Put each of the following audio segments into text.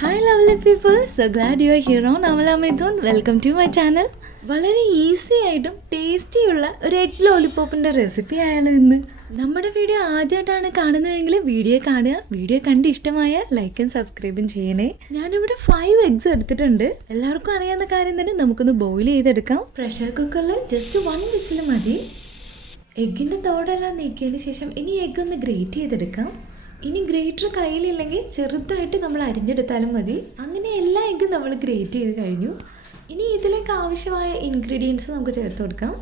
Hi lovely people, so glad you are here on Amala Mithun. Welcome to my channel. വളരെ easy ആയിട്ടും tasty ഉള്ള ഒരു egg ലോലിപോപ്പിൻ്റെ recipe ആയാലും ഇന്ന് നമ്മുടെ വീഡിയോ ആദ്യമായിട്ടാണ് കാണുന്നതെങ്കിൽ വീഡിയോ കാണുക. വീഡിയോ കണ്ട് ഇഷ്ടമായ ലൈക്കും സബ്സ്ക്രൈബും ചെയ്യണേ. ഞാനിവിടെ 5 എഗ്സ് എടുത്തിട്ടുണ്ട്. എല്ലാവർക്കും അറിയാവുന്ന കാര്യം തന്നെ നമുക്കൊന്ന് ബോയിൽ ചെയ്തെടുക്കാം. പ്രഷർ കുക്കറിൽ ജസ്റ്റ് 1 വിസിൽ മതി. എഗ്ഗിൻ്റെ തോടെല്ലാം നീക്കിയതിന് ശേഷം ഇനി എഗ്ഗ് ഒന്ന് ഗ്രേറ്റ് ചെയ്തെടുക്കാം. ഇനി ഗ്രേറ്റർ കയ്യിലില്ലെങ്കിൽ ചെറുതായിട്ട് നമ്മൾ അരിഞ്ഞെടുത്താലും മതി. അങ്ങനെ എല്ലാ എഗ്ഗും നമ്മൾ ഗ്രേറ്റ് ചെയ്ത് കഴിഞ്ഞു. ഇനി ഇതിലേക്ക് ആവശ്യമായ ഇൻഗ്രീഡിയൻസ് നമുക്ക് ചേർത്ത് കൊടുക്കാം.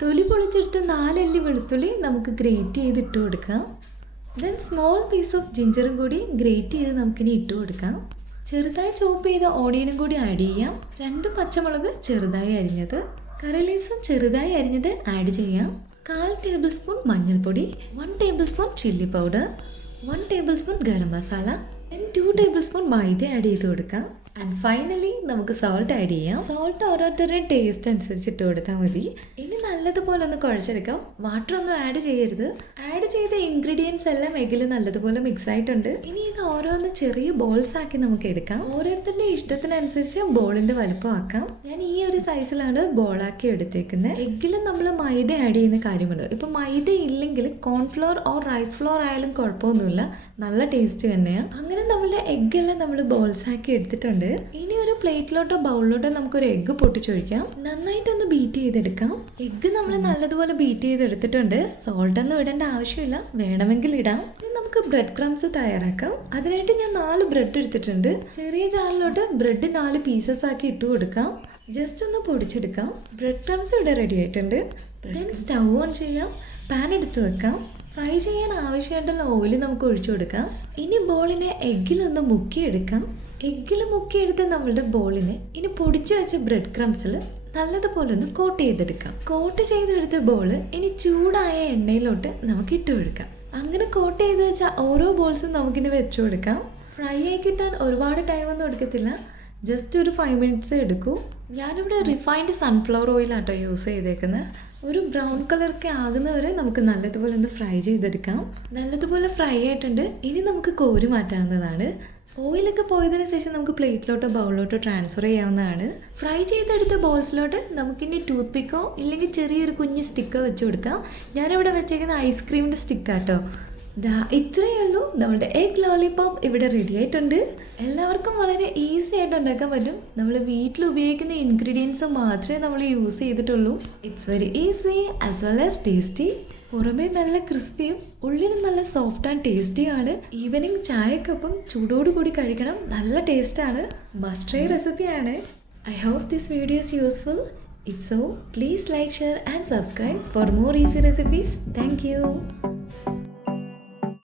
തൊലി പൊളിച്ചെടുത്ത് 4 അല്ലി വെളുത്തുള്ളി നമുക്ക് ഗ്രേറ്റ് ചെയ്ത് ഇട്ട് കൊടുക്കാം. ദെൻ സ്മോൾ പീസ് ഓഫ് ജിഞ്ചറും കൂടി ഗ്രേറ്റ് ചെയ്ത് നമുക്കിനി ഇട്ട് കൊടുക്കാം. ചെറുതായി ചോപ്പ് ചെയ്ത ഓണിയനും കൂടി ആഡ് ചെയ്യാം. 2 പച്ചമുളക് ചെറുതായി അരിഞ്ഞത്, കറി ലീവ്സും ചെറുതായി അരിഞ്ഞത് ആഡ് ചെയ്യാം. 1/4 ടേബിൾ സ്പൂൺ മഞ്ഞൾപ്പൊടി, 1 tablespoon chilli powder, 1 tablespoon garam masala, 2 tablespoon maida add ചെയ്ത് കൊടുക്കാം. ആൻഡ് ഫൈനലി നമുക്ക് സോൾട്ട് ആഡ് ചെയ്യാം. സോൾട്ട് ഓരോരുത്തരുടെയും ടേസ്റ്റ് അനുസരിച്ച് ഇട്ട് കൊടുത്താൽ മതി. ഇനി നല്ലതുപോലെ ഒന്ന് കുഴച്ചെടുക്കാം. വാട്ടർ ഒന്നും ആഡ് ചെയ്യരുത്. ആഡ് ചെയ്ത ഇൻഗ്രീഡിയൻസ് എല്ലാം എഗ്ഗിൽ നല്ലതുപോലെ മിക്സ് ആയിട്ടുണ്ട്. ഇനി ഇത് ഓരോന്ന് ചെറിയ ബോൾസ് ആക്കി നമുക്ക് എടുക്കാം. ഓരോരുത്തരുടെ ഇഷ്ടത്തിനനുസരിച്ച് ബോളിന്റെ വലുപ്പം ആക്കാം. ഞാൻ ഈ ഒരു സൈസിലാണ് ബോളാക്കി എടുത്തേക്കുന്നത്. എഗ്ഗിൽ നമ്മൾ മൈദ ആഡ് ചെയ്യുന്ന കാര്യമുണ്ട്. ഇപ്പൊ മൈദ ഇല്ലെങ്കിൽ കോൺഫ്ലോർ ഓർ റൈസ് ഫ്ലോർ ആയാലും കുഴപ്പമൊന്നുമില്ല, നല്ല ടേസ്റ്റ് തന്നെയാണ്. അങ്ങനെ നമ്മളുടെ എഗ്ഗെല്ലാം നമ്മൾ ബോൾസ് ആക്കി എടുത്തിട്ടുണ്ട്. ഇനി ഒരു പ്ലേറ്റിലോട്ടോ ബൗളിലോട്ടോ നമുക്കൊരു എഗ്ഗ് പൊട്ടിച്ചൊഴിക്കാം. നന്നായിട്ടൊന്ന് ബീറ്റ് ചെയ്തെടുക്കാം. എഗ്ഗ് നമ്മൾ നല്ലതുപോലെ ബീറ്റ് ചെയ്തെടുത്തിട്ടുണ്ട്. സോൾട്ട് ഒന്നും ഇടേണ്ട ആവശ്യമില്ല, വേണമെങ്കിൽ ഇടാം. ഇനി നമുക്ക് ബ്രെഡ് ക്രംസ് തയ്യാറാക്കാം. അതിനായിട്ട് ഞാൻ 4 ബ്രെഡ് എടുത്തിട്ടുണ്ട്. ചെറിയ ജാറിലോട്ട് ബ്രെഡ് 4 പീസസ് ആക്കി ഇട്ട് കൊടുക്കാം. ജസ്റ്റ് ഒന്ന് പൊടിച്ചെടുക്കാം. ബ്രെഡ് ക്രംസ് ഇവിടെ റെഡി ആയിട്ടുണ്ട്. ദെൻ സ്റ്റൗ ഓൺ ചെയ്യാം. പാൻ എടുത്ത് വെക്കാം. ഫ്രൈ ചെയ്യാൻ ആവശ്യമായിട്ടുള്ള ഓയിൽ നമുക്ക് ഒഴിച്ചു കൊടുക്കാം. ഇനി ബോളിനെ എഗ്ഗിലൊന്ന് മുക്കിയെടുക്കാം. എഗ്ഗിൽ മുക്കിയെടുത്ത നമ്മളുടെ ബോളിനെ ഇനി പൊടിച്ചു വെച്ച ബ്രെഡ് ക്രംസിൽ നല്ലതുപോലെ ഒന്ന് കോട്ട് ചെയ്തെടുക്കാം. കോട്ട് ചെയ്തെടുത്ത ബോള് ഇനി ചൂടായ എണ്ണയിലോട്ട് നമുക്ക് ഇട്ട് കൊടുക്കാം. അങ്ങനെ കോട്ട് ചെയ്ത് വെച്ചാൽ ഓരോ ബോൾസും നമുക്കിനി വെച്ചു കൊടുക്കാം. ഫ്രൈ ആയി കിട്ടാൻ ഒരുപാട് ടൈമൊന്നും എടുക്കത്തില്ല, ജസ്റ്റ് ഒരു 5 മിനിറ്റ്സ് എടുക്കൂ. ഞാനിവിടെ റിഫൈൻഡ് സൺഫ്ലവർ ഓയിലാട്ടോ യൂസ് ചെയ്തേക്കുന്നത്. ഒരു ബ്രൗൺ കളറൊക്കെ ആകുന്നവരെ നമുക്ക് നല്ലതുപോലെ ഒന്ന് ഫ്രൈ ചെയ്തെടുക്കാം. നല്ലതുപോലെ ഫ്രൈ ആയിട്ടുണ്ട്. ഇനി നമുക്ക് കോരി മാറ്റാവുന്നതാണ്. ഓയിലൊക്കെ പോയതിന് ശേഷം നമുക്ക് പ്ലേറ്റിലോട്ടോ ബൗളിലോട്ടോ ട്രാൻസ്ഫർ ചെയ്യാവുന്നതാണ്. ഫ്രൈ ചെയ്തെടുത്ത ബോൾസിലോട്ട് നമുക്കിനി ടൂത്ത് പിക്കോ ഇല്ലെങ്കിൽ ചെറിയൊരു കുഞ്ഞ് സ്റ്റിക്കോ വെച്ച് കൊടുക്കാം. ഞാനിവിടെ വെച്ചേക്കുന്ന ഐസ്ക്രീമിൻ്റെ സ്റ്റിക്കാട്ടോ. ഇത്രയേ ഉള്ളൂ. നമ്മുടെ എഗ് ലോലിപോപ്പ് ഇവിടെ റെഡി ആയിട്ടുണ്ട്. എല്ലാവർക്കും വളരെ ഈസി ആയിട്ട് ഉണ്ടാക്കാൻ പറ്റും. നമ്മൾ വീട്ടിൽ ഉപയോഗിക്കുന്ന ഇൻഗ്രീഡിയൻസ് മാത്രമേ നമ്മൾ യൂസ് ചെയ്തിട്ടുള്ളൂ. It's very easy as well as ടേസ്റ്റി. പുറമേ നല്ല ക്രിസ്പിയും ഉള്ളിലും നല്ല സോഫ്റ്റ് ആൻഡ് ടേസ്റ്റിയാണ്. ഈവനിങ് ചായക്കൊപ്പം ചൂടോടുകൂടി കഴിക്കണം, നല്ല ടേസ്റ്റാണ്. മസ്റ്റ് ട്രൈ റെസിപ്പിയാണ്. I hope this video is useful. If so, please like, share and subscribe for more easy recipes. Thank you.